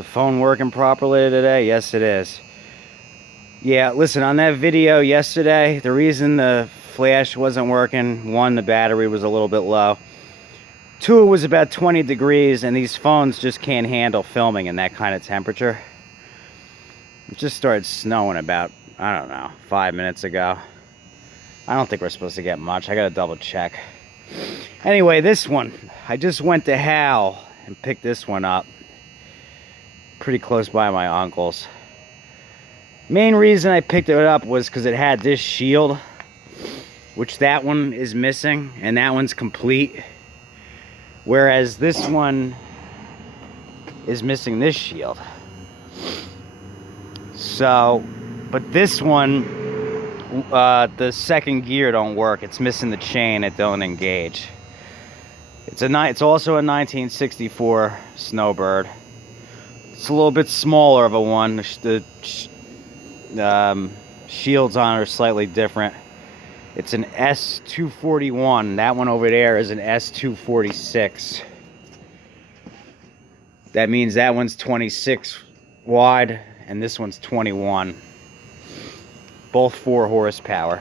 the phone working properly today? Yes, it is. Yeah, listen, on that video yesterday, the reason the flash wasn't working, one, the battery was a little bit low. Two, it was about 20 degrees, and these phones just can't handle filming in that kind of temperature. It just started snowing about, I don't know, 5 minutes ago. I don't think we're supposed to get much. I gotta double check. Anyway, this one, I just went to Howell and picked this one up. Pretty close by my uncle's. Main reason I picked it up was because it had this shield, which that one is missing, and that one's complete. Whereas this one is missing this shield. So, but this one, the second gear don't work. It's missing the chain. It don't engage. It's also a 1964 Snowbird. It's a little bit smaller of a one. The shields on it are slightly different. It's an S.261. That one over there is an S.246. That means that one's 26 wide and this one's 21. Both 4 horsepower.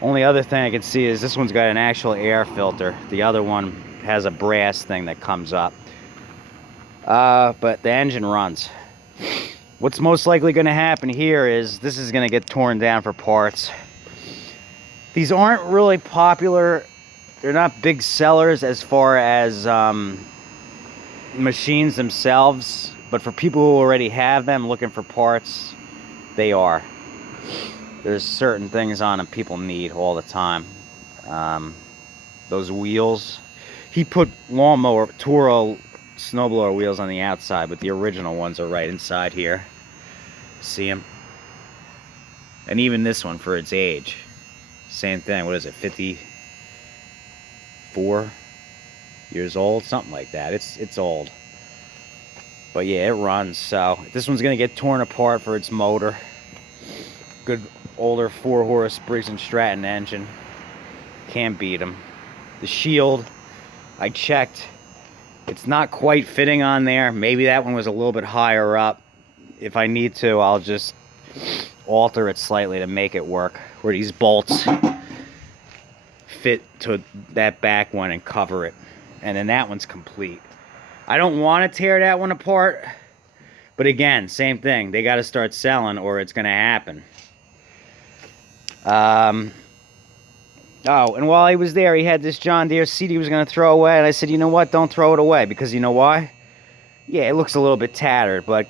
Only other thing I can see is this one's got an actual air filter. The other one has a brass thing that comes up. But the engine runs. What's most likely going to happen here is this is going to get torn down for parts. These aren't really popular. They're not big sellers as far as machines themselves. But for people who already have them looking for parts, they are. There's certain things on them people need all the time. Those wheels. He put lawnmower, Toro snowblower wheels on the outside, but the original ones are right inside here. See them? And even this one for its age. Same thing. What is it? 54 years old? Something like that. It's old. But yeah, it runs. So this one's going to get torn apart for its motor. Good older 4-horse Briggs & Stratton engine. Can't beat them. The shield, I checked. It's not quite fitting on there. Maybe that one was a little bit higher up. If I need to, I'll just alter it slightly to make it work. Where these bolts fit to that back one and cover it. And then that one's complete. I don't want to tear that one apart. But again, same thing. They got to start selling or it's going to happen. Oh, and while he was there, he had this John Deere seat he was going to throw away. And I said, you know what? Don't throw it away. Because you know why? Yeah, it looks a little bit tattered. But,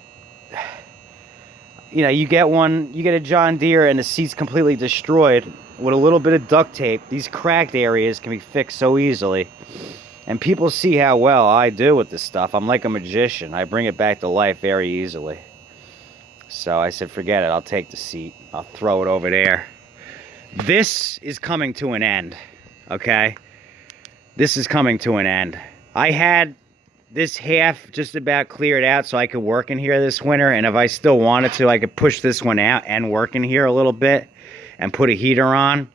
you know, you get a John Deere and the seat's completely destroyed. With a little bit of duct tape, these cracked areas can be fixed so easily. And people see how well I do with this stuff. I'm like a magician. I bring it back to life very easily. So I said, forget it. I'll take the seat. I'll throw it over there. This is coming to an end, okay? This is coming to an end. I had this half just about cleared out so I could work in here this winter, and if I still wanted to, I could push this one out and work in here a little bit and put a heater on.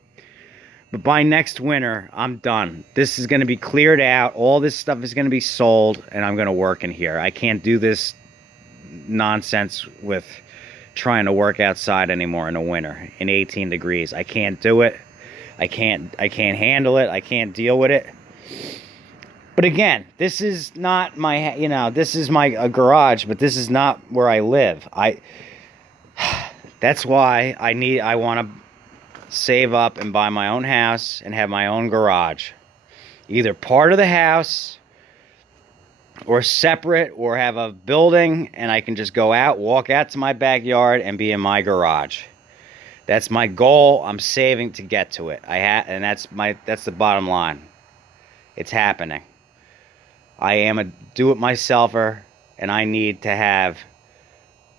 But by next winter, I'm done. This is going to be cleared out. All this stuff is going to be sold, and I'm going to work in here. I can't do this nonsense with trying to work outside anymore in the winter in 18 degrees. I can't do it. I can't handle it. I can't deal with it. But again, this is not my, you know, this is a garage, but this is not where I live. That's why I want to save up and buy my own house and have my own garage. Either part of the house or separate, or have a building and I can just go out, walk out to my backyard and be in my garage. That's my goal. I'm saving to get to it. And that's the bottom line. It's happening. I am a do-it-myselfer and I need to have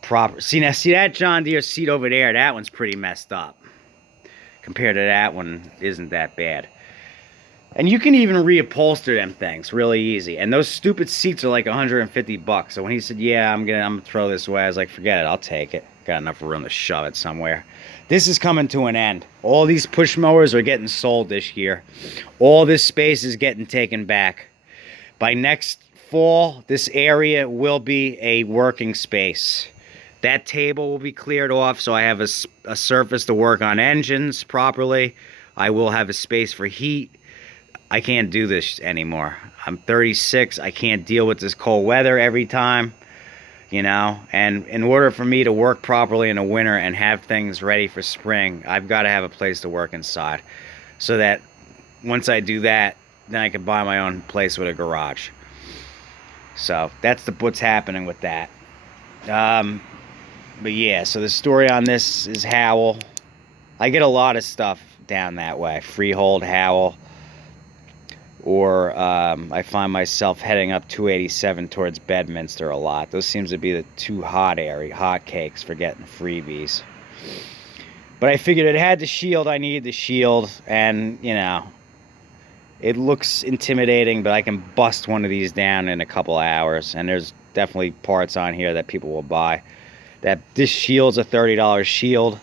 proper. See that John Deere seat over there, that one's pretty messed up. Compared to that one, isn't that bad. And you can even reupholster them things really easy. And those stupid seats are like $150. So when he said, yeah, I'm gonna throw this away, I was like, forget it, I'll take it. Got enough room to shove it somewhere. This is coming to an end. All these push mowers are getting sold this year. All this space is getting taken back. By next fall, this area will be a working space. That table will be cleared off, so I have a surface to work on engines properly. I will have a space for heat. I can't do this anymore. I'm 36. I can't deal with this cold weather every time, you know. And in order for me to work properly in the winter and have things ready for spring, I've got to have a place to work inside. So that once I do that, then I can buy my own place with a garage. So that's what's happening with that. But yeah, so the story on this is Howell. I get a lot of stuff down that way. Freehold, Howell. Or I find myself heading up 287 towards Bedminster a lot. Those seems to be the two hot cakes for getting freebies. But I figured it had the shield. I needed the shield. And, you know, it looks intimidating, but I can bust one of these down in a couple hours. And there's definitely parts on here that people will buy. This shield's a $30 shield.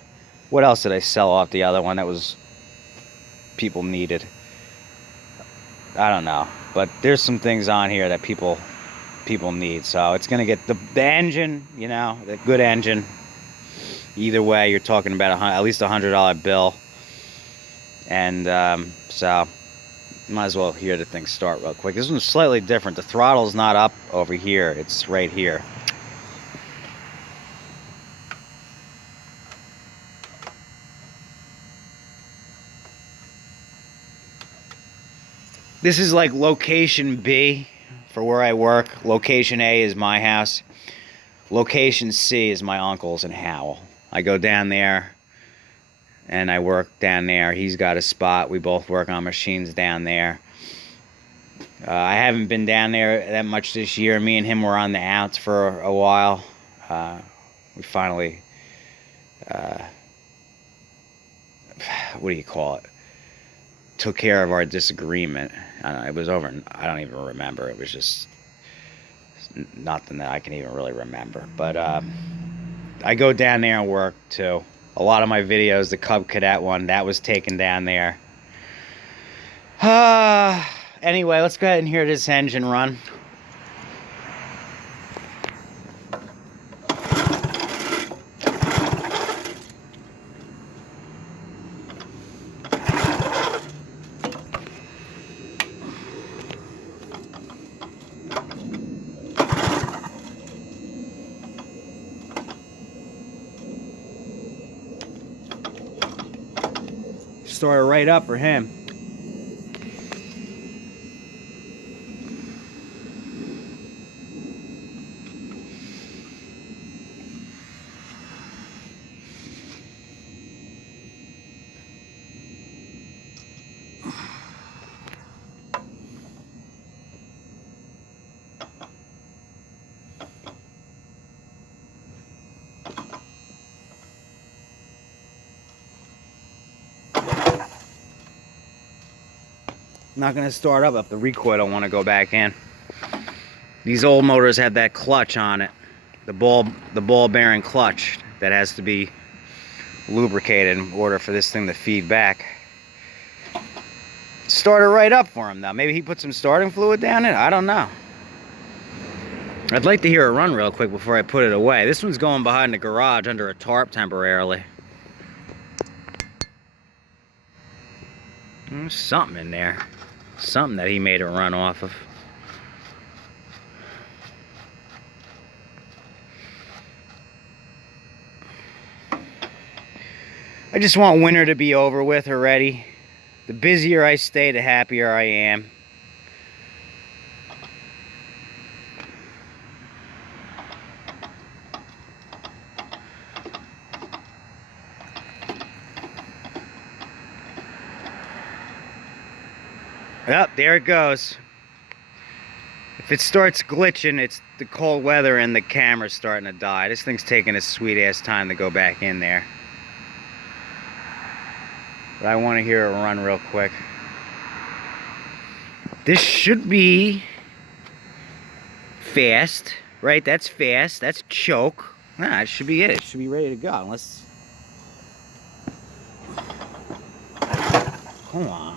What else did I sell off the other one that was people needed? I don't know, but there's some things on here that people need. So it's gonna get the engine, you know, the good engine. Either way, you're talking about at least $100 bill, and so might as well hear the thing start real quick. This one's slightly different. The throttle's not up over here; it's right here. This is like location B for where I work. Location A is my house. Location C is my uncle's in Howell. I go down there and I work down there. He's got a spot. We both work on machines down there. I haven't been down there that much this year. Me and him were on the outs for a while. We finally, what do you call it? Took care of our disagreement. I don't know, it was over. I don't even remember. It was just nothing that I can even really remember. But I go down there and work too. A lot of my videos, the Cub Cadet one, that was taken down there. Anyway, let's go ahead and hear this engine run. Started right up for him. Not gonna start up if the recoil don't want to go back in. These old motors have that clutch on it, the ball bearing clutch that has to be lubricated in order for this thing to feed back. Started right up for him though. Maybe he put some starting fluid down it. I don't know. I'd like to hear it run real quick before I put it away. This one's going behind the garage under a tarp temporarily. There's something in there. Something that he made it run off of. I just want winter to be over with already. The busier I stay, the happier I am. Yep, there it goes. If it starts glitching, it's the cold weather and the camera's starting to die. This thing's taking a sweet ass time to go back in there. But I want to hear it run real quick. This should be fast, right? That's fast. That's choke. Nah, it should be it. It should be ready to go. Unless... Hold on.